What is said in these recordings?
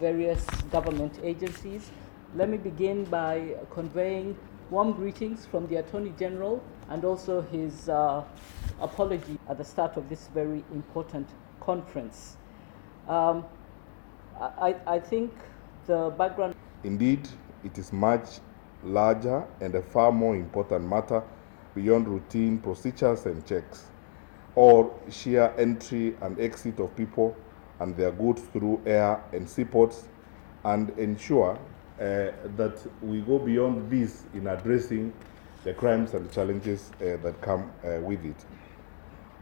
various government agencies. Let me begin by conveying warm greetings from the Attorney General and also his apology at the start of this very important conference. I think the background... Indeed, it is much larger and a far more important matter beyond routine procedures and checks, or sheer entry and exit of people and their goods through air and seaports, and ensure that we go beyond this in addressing the crimes and challenges that come with it.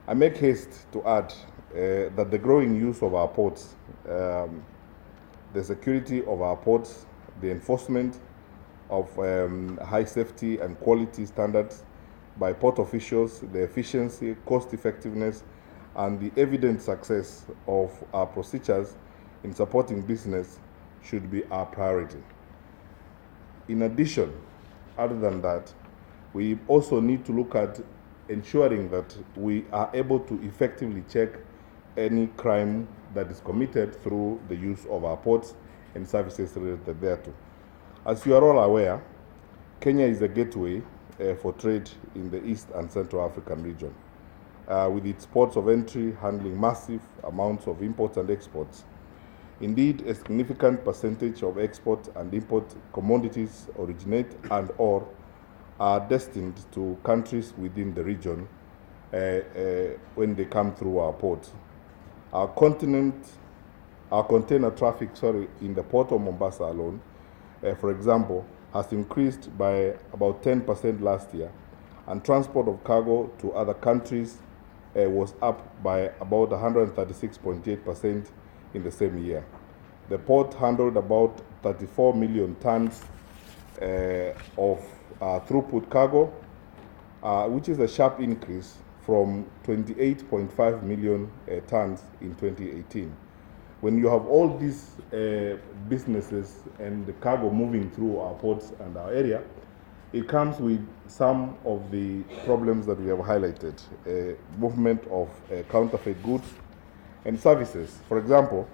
I make haste to add that the growing use of our ports, the security of our ports, the enforcement of high safety and quality standards by port officials, the efficiency, cost effectiveness, and the evident success of our procedures in supporting business should be our priority. In addition, other than that, we also need to look at ensuring that we are able to effectively check any crime that is committed through the use of our ports and services related thereto. As you are all aware, Kenya is a gateway for trade in the East and Central African region, with its ports of entry handling massive amounts of imports and exports. Indeed, a significant percentage of export and import commodities originate and or are destined to countries within the region when they come through our ports. Our container traffic, in the port of Mombasa alone, for example, has increased by about 10% last year, and transport of cargo to other countries was up by about 136.8% in the same year. The port handled about 34 million tons of throughput cargo, which is a sharp increase from 28.5 million tons in 2018. When you have all these businesses and the cargo moving through our ports and our area, it comes with some of the problems that we have highlighted, movement of counterfeit goods and services. For example,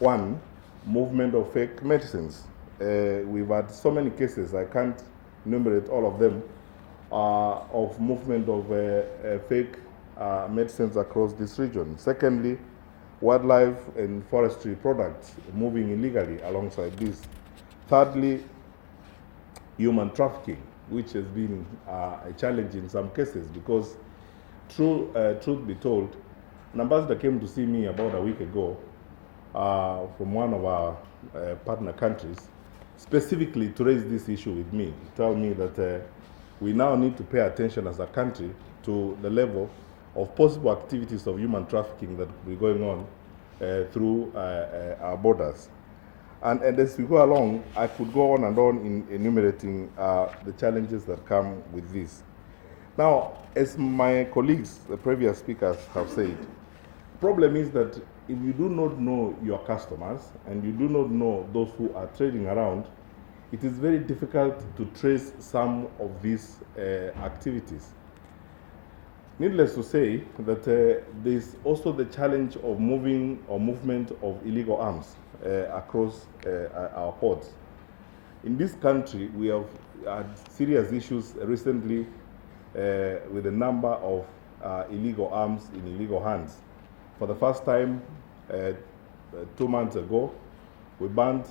one, movement of fake medicines. We've had so many cases, I can't enumerate all of them, of movement of fake medicines across this region. Secondly, wildlife and forestry products moving illegally alongside this. Thirdly, human trafficking, which has been a challenge in some cases because, truth be told, an ambassador came to see me about a week ago from one of our partner countries, specifically to raise this issue with me, to tell me that we now need to pay attention as a country to the level of possible activities of human trafficking that will be going on through our borders. And as we go along, I could go on and on in enumerating the challenges that come with this. Now, as my colleagues, the previous speakers have said, the problem is that if you do not know your customers and you do not know those who are trading around, it is very difficult to trace some of these activities. Needless to say that there is also the challenge of movement of illegal arms across our ports. In this country, we have had serious issues recently with a number of illegal arms in illegal hands. For the first time, 2 months ago, we banned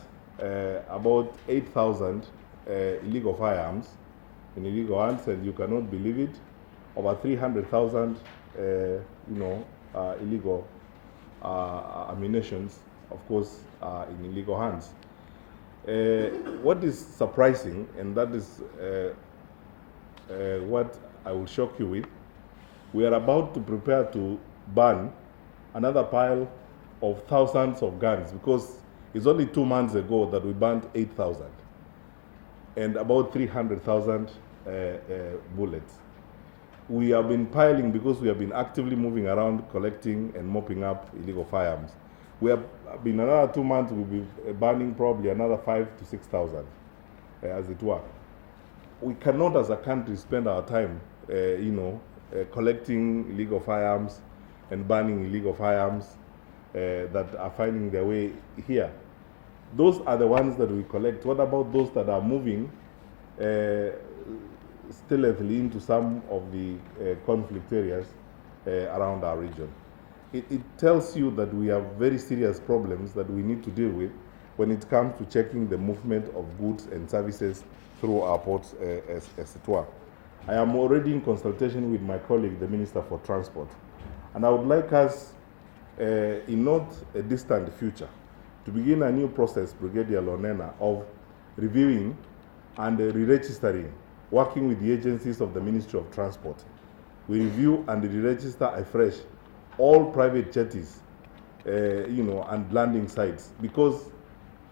about 8,000 illegal firearms in illegal hands, and you cannot believe it, over 300,000 illegal ammunitions, of course, in illegal hands. What is surprising, and that is what I will shock you with, we are about to prepare to ban another pile of thousands of guns, because it's only 2 months ago that we banned 8,000 and about 300,000 bullets. We have been piling because we have been actively moving around collecting and mopping up illegal firearms. We have been another 2 months, we'll be banning probably another 5,000 to 6,000, as it were. We cannot, as a country, spend our time, collecting illegal firearms and banning illegal firearms that are finding their way here. Those are the ones that we collect. What about those that are moving stealthily into some of the conflict areas around our region? It tells you that we have very serious problems that we need to deal with when it comes to checking the movement of goods and services through our ports as it were. I am already in consultation with my colleague, the Minister for Transport, and I would like us, in not a distant future, to begin a new process, Brigadier Lonena, of reviewing and re-registering, working with the agencies of the Ministry of Transport. We review and re-register afresh all private jetties, and landing sites, because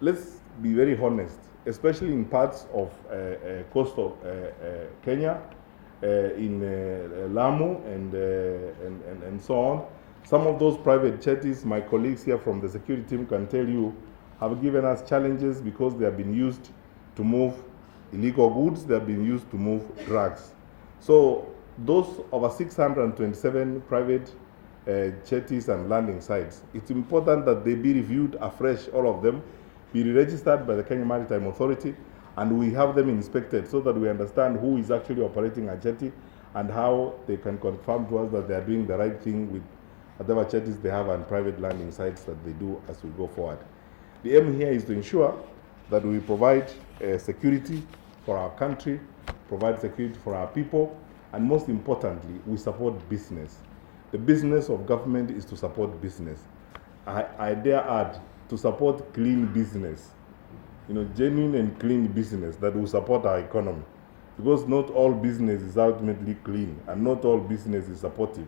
let's be very honest, especially in parts of coastal Kenya, in Lamu and so on. Some of those private jetties, my colleagues here from the security team can tell you, have given us challenges because they have been used to move illegal goods, they have been used to move drugs. So those over 627 private jetties and landing sites, it's important that they be reviewed afresh, all of them, be registered by the Kenya Maritime Authority, and we have them inspected so that we understand who is actually operating a jetty and how they can confirm to us that they are doing the right thing with whatever jetties they have and private landing sites that they do as we go forward. The aim here is to ensure that we provide security for our country, provide security for our people, and most importantly, we support business. The business of government is to support business. I dare add, to support clean business, genuine and clean business that will support our economy. Because not all business is ultimately clean, and not all business is supportive.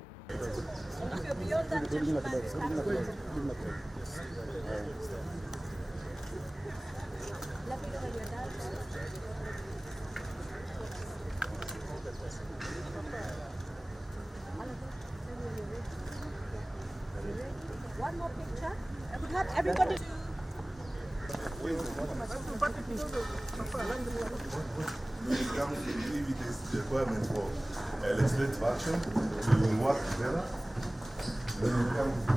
One more picture. I would have everybody. When it comes to the requirement for legislative action, we will work together. When it comes to